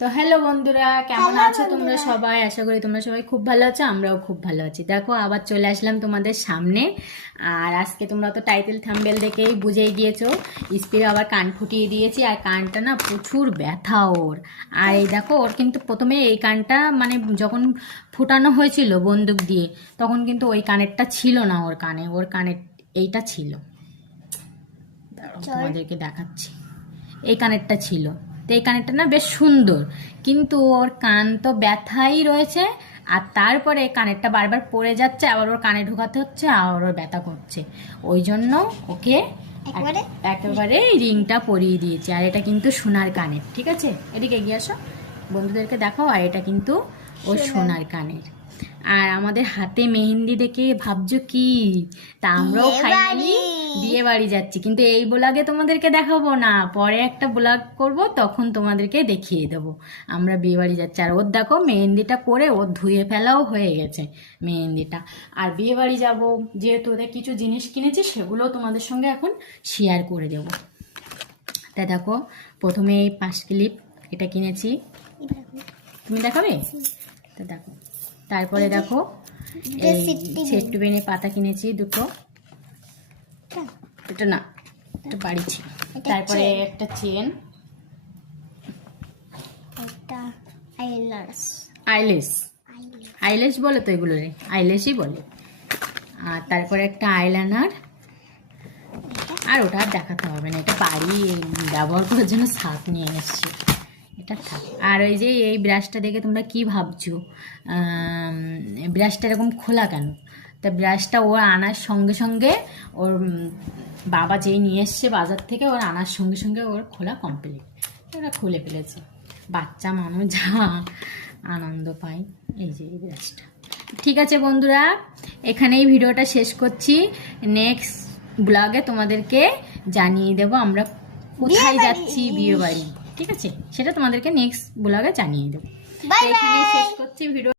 তো হ্যালো বন্ধুরা, কেমন আছো তোমরা সবাই? আশা করি তোমরা সবাই খুব ভালো আছো, আমরাও খুব ভালো আছি। দেখো আবার চলে আসলাম তোমাদের সামনে। আর আজকে তোমরা তো টাইটেল থাম্বনেল দেখেই বুঝেই গিয়েছো, স্পির আবার কান ফুটিয়ে দিয়েছি। আর কানটা না প্রচুর ব্যথা ওর। আর এই দেখো, ওর কিন্তু প্রথমে এই কানটা মানে যখন ফুটানো হয়েছিল বন্দুক দিয়ে, তখন কিন্তু ওই কানেরটা ছিল না ওর কানে, ওর কানের এইটা ছিল। তোমাদেরকে দেখাচ্ছি, এই কানেরটা ছিল। তো এই কানেরটা না বেশ সুন্দর, কিন্তু ওর কান তো ব্যথাই রয়েছে। আর তারপরে কানেরটা বারবার পড়ে যাচ্ছে, আবার ওর কানে ঢোকাতে হচ্ছে, আর ওর ব্যথা করছে। ওই জন্য ওকে একেবারে রিংটা পরিয়ে দিয়েছি। আর এটা কিন্তু সোনার কানের, ঠিক আছে? এদিকে এগিয়ে আসো, বন্ধুদেরকে দেখো। আর এটা কিন্তু ওর সোনার কানের। আর আমাদের হাতে মেহেন্দি দেখে ভাবছো কি? তা আমরাও ফাইনালি বিয়ে বাড়ি যাচ্ছি, কিন্তু এই ব্লগে তোমাদেরকে দেখাবো না, পরে একটা ব্লগ করব, তখন তোমাদেরকে দেখিয়ে দেবো আমরা বিয়ে বাড়ি যাচ্ছি। আর ওর দেখো মেহেন্দিটা করে ওর ধুয়ে ফেলাও হয়ে গেছে মেহেন্দিটা। আর বিয়ে বাড়ি যাবো যেহেতু, ওদের কিছু জিনিস কিনেছি, সেগুলো তোমাদের সঙ্গে এখন শেয়ার করে দেব। তা দেখো, প্রথমে এই 5 ক্লিপ এটা কিনেছি, তুমি দেখাবে? তা দেখো, তারপরে দেখো এই সেট্টু বেনের পাতা কিনেছি দুটো, এটা না, এটা বাড়ি ছিল। তারপরে একটা চেন, আইলেস বলে তো এগুলো, রে আইলেসই বলে। আর তারপরে একটা আইলাইনার, আর ওটা আর দেখাতে হবে না, এটা বাড়ি ব্যবহার করার জন্য সাপ নিয়ে এসেছি, এটা থাক। আর ওই যে এই ব্রাশটা দেখে তোমরা কি ভাবছো, ব্রাশটা এরকম খোলা কেন? তা ব্রাশটা ওর আনার সঙ্গে সঙ্গে, ওর বাবা যেই নিয়ে এসছে বাজার থেকে, ওর আনার সঙ্গে সঙ্গে ওর খোলা কমপ্লিট, ওরা খুলে ফেলেছে। বাচ্চা মানুষ যা আনন্দ পায়। এই যে এই ব্রাশটা। ঠিক আছে বন্ধুরা, এখানেই ভিডিওটা শেষ করছি। নেক্সট ব্লগে তোমাদেরকে জানিয়ে দেবো আমরা কোথায় যাচ্ছি বিয়ে বাড়ি, ঠিক আছে? সেটা তোমাদেরকে নেক্সট ব্লগে জানিয়ে দেবো। এখানেই শেষ করছি ভিডিও।